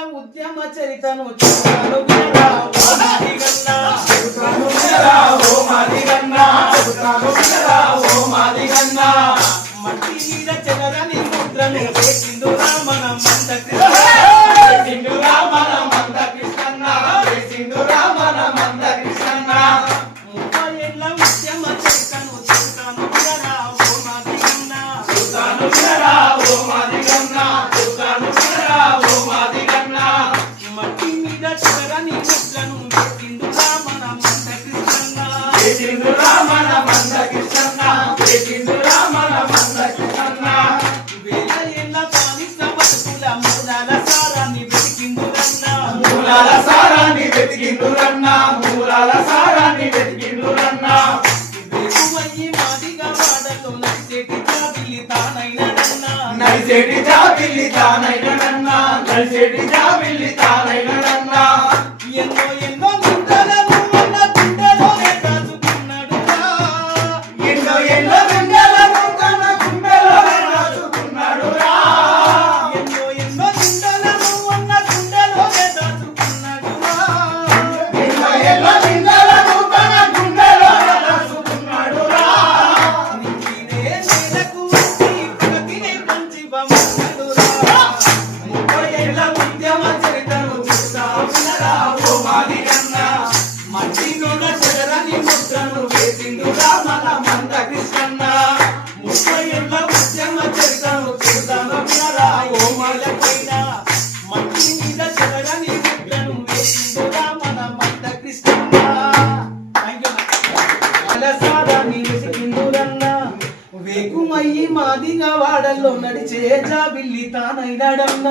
ఉద్యమ చరితను చెబుతాను వినరా ఓ మాదిగన్నా, చెబుతాను వినరా ఓ మాదిగన్నా, చెబుతాను వినరా ఓ మాదిగన్నా. మట్టి మీద చెదరని ముద్రను వేసిందురా మన మంద కృష్ణ, వేసిందురా మన మంద కృష్ణన్న, వేసిందురా మన మంద కృష్ణన్న. 30 ఏళ్ల ఉద్యమ చరితను చెబుతాను వినరా ఓ మాదిగన్నా, చెబుతాను వినరా ఓ మాదిగన్నా, చెబుతాను వినరా ఓ మాదిగన్నా. మట్టి మీద చెదరని ముద్రను వేసిందురా మన మంద కృష్ణన్న, వేసిందురా మన మంద కృష్ణన్న, వేసిందురా మన మంద కృష్ణన్న. వేల ఏళ్ల బానిస బతుకుల మూలాల సారాన్ని వెతికిందురన్న, మూలాల సారాన్ని వెతికిందురన్న, మూలాల సారాన్ని వెతికిందురన్న. వేకువయ్యి మాదిగా వాడలో నడిచేటి జాబిల్లి తానైనడన్న, నడిచేటి జాబిల్లి తానైనడన్న, నడిచేటి జాబిల్లి తానైనడన్న. ఎన్నో ఎన్నో గుండెలను మన గుండెలోనే దాచుకున్నాడురా, ఎన్నో ఎన్నో గుండెలను తన గుండెలోనే దాచుకున్నాడురా, ఎన్నో ఎన్నో గుండెలను మన గుండెలోనే దాచుకున్నాడురా, ఎన్నో ఎన్నో గుండెలను తన గుండెలోనే దాచుకున్నాడురా. నింగినే నేలకు వచ్చి ప్రతినే పంచి బొమ్మడురా. 30 ఏళ్ల ఉద్యమ చరితను చెబుతాను వినరా ఓ మాదిగన్నా, మట్టి నోడ చెదరని ముద్రను వేసిందురా మన మంద కృష్ణన్న. 30 ఏళ్ల ఉద్యమ చరితను చెబుతాను వినరా ఓ మాదిగన్న, మట్టి మీద చెదరని ముద్రను వేసిందురా మన మంద కృష్ణన్న. సారాన్ని వెతికిందురన్న, వేకుమయ్యి మాదిగా వాడల్లో నడిచే జాబిల్లి తానైనాడన్న.